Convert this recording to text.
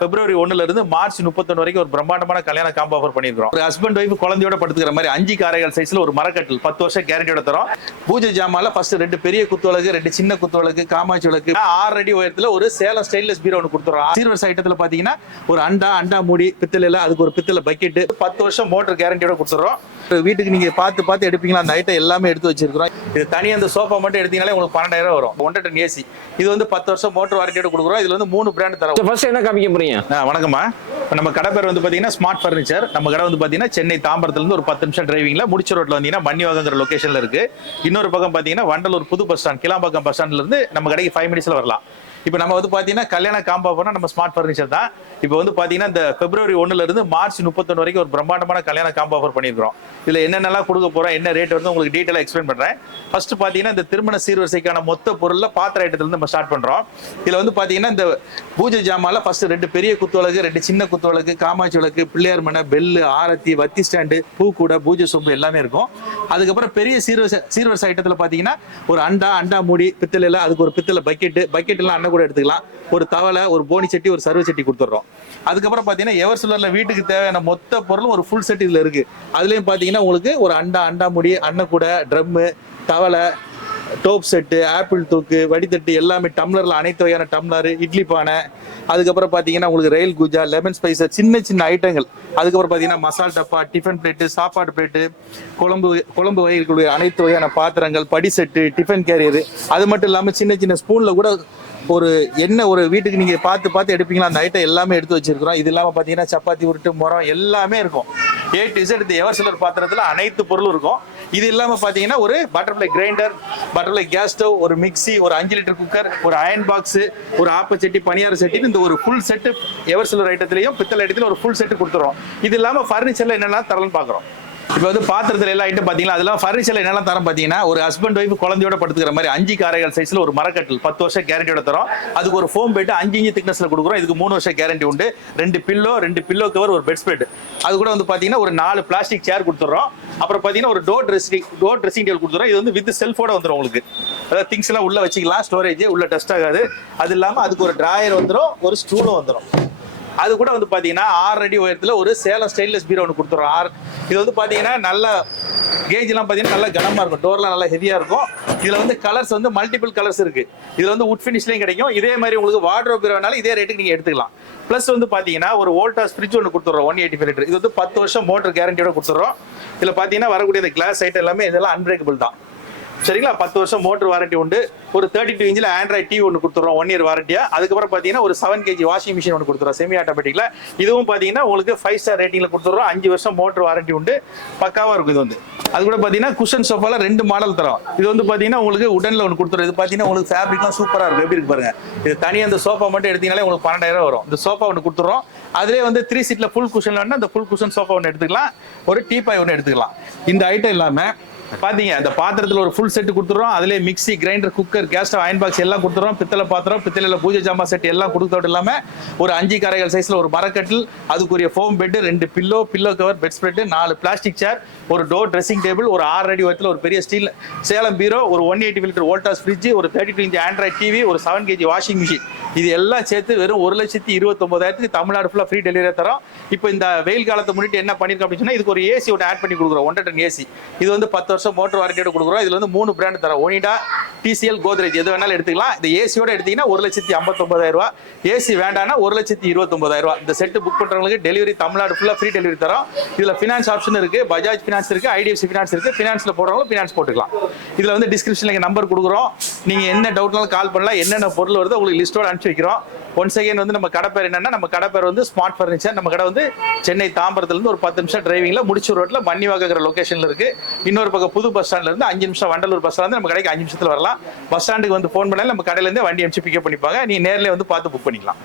பிப்ரவரி 1 இருந்து மார்ச் 31 வரைக்கும் ஒரு பிரம்மாண்டமான கல்யாண காம்போ ஆஃபர் பண்ணிருக்கோம். ஒரு ஹஸ்பண்ட் ஒய்ஃப் குழந்தையோட படுத்துக்கிற மாதிரி 5 காரைகள் சைஸ்ல ஒரு மரக்கட்டில் 10 வருஷம் கேரண்டியோட தரோம். பூஜை ஜாமான்ல ஃபர்ஸ்ட் 2 பெரிய குத்துவிளக்கு, 2 சின்ன குத்துவிளக்கு, காமாட்சி விளக்கு, 6 அடி உயரத்துல ஒரு சேலம் ஸ்டெயின்லெஸ் பீரோ ஒன்று கொடுத்துறோம். சீர்வரிசை ஐட்டத்துல பாத்தீங்கன்னா ஒரு அண்டா மூடி பித்தளைல, அதுக்கு ஒரு பித்தளை பக்கெட், 10 வருஷம் மோட்டர் கேரண்டியோட கொடுத்துறோம். வீட்டுக்கு நீங்க பார்த்து எடுப்பீங்களா அந்த ஐட்டம் எல்லாமே எடுத்து வச்சிருக்கிறோம். இது தனியாக அந்த சோஃபா மட்டும் எடுத்தீங்கனாலே உங்களுக்கு 12,000 வரும். 1 டன் ஏசி இது வந்து 10 வருஷம் மோட்டர் வாரண்டியோட கொடுக்குறோம். இதுல வந்து 3 பிராண்ட் தரோம். ஃபர்ஸ்ட் என்ன காமிக்க போறீங்க? வணக்கம்மா. நம்ம கடை பேர் வந்து பாத்தீங்கன்னா ஸ்மார்ட் ஃபர்னிச்சர். நம்ம கடை வந்து பாத்தீங்கன்னா சென்னை தாம்பரத்துல இருந்து ஒரு 10 நிமிஷம் டிரைவிங்ல முடிச்ச ரோட்ல வந்தீங்கன்னா மன்னிவாகங்கிற லொகேஷன்ல இருக்கு. இன்னொரு பக்கம் பாத்தீங்கன்னா வண்டலூர் புது பஸ் ஸ்டாண்ட், கிளாம்பாக்கம் பஸ் ஸ்டாண்ட்ல இருந்து நம்ம கடைக்கு 5 மினிட்ஸ்ல வரலாம். இப்போ நம்ம வந்து பாத்தீங்கன்னா கல்யாண காம்போ போனா நம்ம ஸ்மார்ட் ஃபர்னிச்சர் தான். இப்போ வந்து பாத்தீங்கன்னா இந்த பிப்ரவரி 1 இருந்து மார்ச் 31 வரைக்கும் ஒரு பிரம்மாண்டமான கல்யாண காம்போ ஆஃபர் பண்ணிருக்கோம். இதுல என்னென்னலாம் கொடுக்க போறோம், என்ன ரேட் வந்து உங்களுக்கு டீடைலா எக்ஸ்பிளைன் பண்றேன். ஃபர்ஸ்ட் பாத்தீங்கன்னா இந்த திருமண சீர்வரிசைக்கான மொத்த பொருள்ல பாத்திர ஐட்டத்துல இருந்து நம்ம ஸ்டார்ட் பண்றோம். இதுல வந்து பாத்தீங்கன்னா இந்த பூஜை ஜாமான்ல ஃபர்ஸ்ட் 2 பெரிய குத்துவிளக்கு, 2 சின்ன குத்துவிளக்கு, காமாட்சி விளக்கு, பிள்ளையார் மனை, பெல்லு, ஆரத்தி, வத்தி ஸ்டாண்டு, பூ கூட, பூஜை சொம்பு எல்லாமே இருக்கும். அதுக்கப்புறம் பெரிய சீர்வரிசை ஐட்டத்துல பாத்தீங்கன்னா ஒரு அண்டா மூடி பித்தளைல, அதுக்கு ஒரு பித்தளை பக்கெட் எல்லாம் அண்ணன் கூட எடுத்துக்கலாம். ஒரு தவளை, ஒரு போனி சட்டி, ஒரு சர்வ சட்டி கொடுத்துட்றோம். அதுக்கப்புறம் பாத்தீங்கன்னா எவர் சிலர்ல வீட்டுக்கு தேவையான மொத்த பொருளும் ஒரு ஃபுல் செட் இதுல இருக்கு. அதுலயும் பாத்தீங்கன்னா உங்களுக்கு ஒரு அண்டா முடி, அண்ணன் கூட, ட்ரம்மு, தவளை, டோப் செட்டு, ஆப்பிள் தூக்கு, வடித்தட்டு எல்லாமே, டம்ளர்ல அனைத்து வகையான டம்ளர், இட்லி பானை, அதுக்கப்புறம் பாத்தீங்கன்னா உங்களுக்கு ரயில் குஜா, லெமன் ஸ்பைசர், சின்ன ஐட்டங்கள். அதுக்கப்புறம் பாத்தீங்கன்னா மசால் டப்பா, டிஃபன் பிளேட்டு, சாப்பாடு பிளேட்டு, குழம்பு வகைகளுடைய அனைத்து வகையான பாத்திரங்கள், படி செட்டு, டிஃபன் கேரியர், அது மட்டும் இல்லாம சின்ன ஸ்பூன்ல கூட ஒரு வீட்டுக்கு நீங்க பார்த்து எடுப்பீங்களா அந்த ஐட்டம் எல்லாமே எடுத்து வச்சிருக்கிறோம். இது இல்லாம பாத்தீங்கன்னா சப்பாத்தி உருட்டு, முறம் எல்லாமே இருக்கும். A to Z எவர் சிலர் பாத்திரத்துல அனைத்து பொருளும் இருக்கும். இது இல்லாம பாத்தீங்கன்னா ஒரு butterfly grinder, butterfly gas stove, ஒரு மிக்சி, ஒரு 5 லிட்டர் குக்கர், ஒரு அயன் பாக்ஸ், ஒரு ஆப்பச்சட்டி, பனியார சட்டி, இந்த ஒரு ஃபுல் செட்டு எவர் சிலர் ஐட்டத்திலையும் பித்தளை ஐட்டத்திலும் ஒரு ஃபுல் செட்டு கொடுத்துறோம். இது இல்லாம ஃபர்னிச்சர்ல என்னெல்லாம் தரலாம்னு பாக்குறோம். இப்போ வந்து பாத்திரத்துல எல்லா ஐட்டம் பாத்தீங்கன்னா அதெல்லாம் ஃபர்னிச்சர்ல என்னெல்லாம் தரம் பாத்தீங்கன்னா ஒரு ஹஸ்பண்ட் ஒய்ஃப் குழந்தையோட படுத்துக்கிற மாதிரி 5 காரைகள் சைஸ்ல ஒரு மரக்கட்டில் 10 வருஷம் கேரண்டியோட தரோம். அதுக்கு ஒரு ஃபோம் பெட் 5 இன்ச் திக்னஸ்ல கொடுக்குறோம். இதுக்கு 3 வருஷம் கேரண்டி உண்டு. 2 பில்லோ கவர், ஒரு பெட் ஸ்ப்ரெட், அது கூட வந்து பாத்தீங்கன்னா ஒரு 4 பிளாஸ்டிக் சேர் கொடுத்துறோம். அப்புறம் பாத்தீங்கன்னா ஒரு டோர் ட்ரெஸ்ஸிங் டேபிள் கொடுத்துறோம். இது வந்து வித் செல்ஃபோட வந்துடும் உங்களுக்கு. அதாவது திங்ஸ் எல்லாம் உள்ள வச்சுக்கலாம், ஸ்டோரேஜ் உள்ள டஸ்ட் ஆகாது. அது இல்லாம அதுக்கு ஒரு டிராயர் வந்துடும், ஒரு ஸ்டூலும் வந்துடும். அது கூட வந்து பாத்தீங்கன்னா 6 அடி உயரத்துல ஒரு சேலம் ஸ்டெயின்லெஸ் பீரோ ஒன்று கொடுத்துறோம். இது வந்து பாத்தீங்கன்னா நல்ல கேஜ் எல்லாம் பாத்தீங்கன்னா நல்லா கனமா இருக்கும், டோர்லாம் நல்லா ஹெவியா இருக்கும். இதுல வந்து கலர்ஸ் வந்து மல்டிபிள் கலர்ஸ் இருக்கு. இதுல வந்து வுட் ஃபினிஷ்லயும் கிடைக்கும். இதே மாதிரி உங்களுக்கு வார்ட்ரோப் பீரோனாலும் இதே ரேட்டுக்கு நீங்க எடுத்துக்கலாம். பிளஸ் வந்து பாத்தீங்கன்னா ஒரு வோல்டாஸ் ஃப்ரிட்ஜ் ஒன்று கொடுத்துறோம் 185 லிட்டர். இது வந்து 10 வருஷம் மோட்டர் கேரண்டியோட கொடுத்துறோம். இதுல பாத்தீங்கன்னா வரக்கூடிய கிளாஸ் ஐட்டம் எல்லாமே இதெல்லாம் அன்பிரேக்கபிள் தான். சரிங்களா? 10 வருஷம் மோட்டர் வாரண்டி உண்டு. ஒரு 32 இன்ச்சில் ஆண்ட்ராய்ட் டிவி ஒன்று கொடுத்துறோம் 1 இயர் வாரண்டியா. அதுக்கப்புறம் பார்த்தீங்கன்னா ஒரு 7 kg வாஷிங் மிஷின் ஒன்று கொடுத்துறோம் செமி ஆட்டோமேட்டிக்ல. இதுவும் பார்த்தீங்கன்னா உங்களுக்கு 5 ஸ்டார் ரேட்டிங்ல கொடுத்துறோம். 5 வருஷம் மோட்டர் வாரண்டி உண்டு, பக்காவா இருக்கும். இது வந்து அது கூட பார்த்தீங்கன்னா குஷன் சோஃபால 2 மாடல் தரோம். இது வந்து பார்த்தீங்கன்னா உங்களுக்கு உடன்ல ஒன்று கொடுத்துறோம். இது பார்த்தீங்கன்னா உங்களுக்கு ஃபேப்ரிக்லாம் சூப்பராக இருக்கும். எப்படி இருக்கு பாருங்க. இது தனியாக அந்த சோஃபா மட்டும் எடுத்தீங்கனாலே உங்களுக்கு 12,000 வரும். இந்த சோஃபா ஒன்று கொடுத்துறோம். அதிலே வந்து 3 சீட்ல ஃபுல் குஷன் வேணும்னா அந்த ஃபுல் குஷன் சோஃபா ஒன்று எடுத்துக்கலாம். ஒரு டீபாய் ஒன்று எடுத்துக்கலாம். இந்த ஐட்டம் இல்லாம பாத்தீங்க அந்த பாத்திரத்துல ஒரு ஃபுல் செட் கொடுத்துறோம். அதுல mixie, grinder, cooker, gas stove, iron box எல்லாம் கொடுத்துறோம். பித்தளை பாத்திரம், பித்தளைல பூஜை ஜாமா செட் எல்லாம் கொடுத்தோடு இல்லாம ஒரு 5 காரைகள் சைஸ்ல ஒரு மரக்கட்டில், அதுக்குரிய foam bed, 2 pillow cover, bed spread, 4 plastic chair, ஒரு டோர் ட்ரெஸ்ஸிங் டேபிள், ஒரு 6 அடி உயரத்துல ஒரு பெரிய ஸ்டீல் சேலம் பீரோ, ஒரு 180 லிட்டர் வோல்டாஸ் ஃப்ரிட்ஜ், ஒரு 32 இன்ச் ஆண்ட்ராய்ட் டிவி, ஒரு 7 kg வாஷிங் மிஷின். இது எல்லாம் சேர்த்து வெறும் 1,29,000 தமிழ்நாடு ஃபுல்லா ஃப்ரீ டெலிவரி தரோம். இப்போ இந்த வெயில் காலத்தை முன்னிட்டு என்ன பண்ணிருக்கோம் அப்படின்னு சொன்னா இதுக்கு ஒரு ஏசி ஒன்று ஆட் பண்ணி கொடுக்குறோம். 1 டன் ஏசி. இது வந்து 10 வருஷம் மோட்டர் வாரண்டியோட கொடுக்குறோம். இதுல வந்து 3 பிராண்ட் தரோம். ஒனிடா, TCL, கோத்ரேஜ் எது வேணாலும் எடுத்துக்கலாம். இந்த ஏசியோட எடுத்தீங்கன்னா 1,59,000 ரூபாய். ஏசி வேண்டாம்னா 1,29,000 ரூபாய். இந்த செட் புக் பண்றவங்களுக்கு டெலிவரி தமிழ்நாடு ஃபுல்லா ஃப்ரீ டெலிவரி தரோம். இதுல ஃபினான்ஸ் ஆப்ஷன் இருக்கு, பஜாஜ் ஃபினான்ஸ் இருக்கு, IDFC ஃபினான்ஸ் இருக்கு. ஃபினான்ஸ்ல போறவங்க ஃபினான்ஸ் போட்டுக்கலாம். இதுல வந்து டிஸ்கிரிப்ஷன்ல நம்பர் கொடுக்குறோம். நீங்க என்ன டவுட்னாலும் கால் பண்ணலாம். என்னென்ன பொருள் வருதோ உங்களுக்கு லிஸ்டோட அனுப்பிச்சு வைக்கிறோம். ஒன்ஸ் அகைன் வந்து நம்ம கடை பேர் என்னன்னா, நம்ம கடை பேர் வந்து ஸ்மார்ட் ஃபர்னிச்சர். நம்ம கடை வந்து சென்னை தாம்பரத்துல இருந்து ஒரு 10 நிமிஷம் டிரைவிங்ல முடிச்சூர் ரோட்ல மன்னிவாகங்கிற லொகேஷன்ல இருக்கு. இன்னொரு பக்கம் புது பஸ் ஸ்டாண்ட்ல இருந்து 5 நிமிஷம் வண்டலூர் பஸ் ஸ்டாண்ட் நம்ம கடைக்கு 5 நிமிஷத்துல வரலாம். பஸ் ஸ்டாண்டுக்கு வந்து ஃபோன் பண்ணாலும் நம்ம கடையில இருந்து வண்டி அனுப்பிச்சு பிக்கப் பண்ணிப்பாங்க. நீ நேர்ல வந்து பார்த்து புக் பண்ணிக்கலாம்.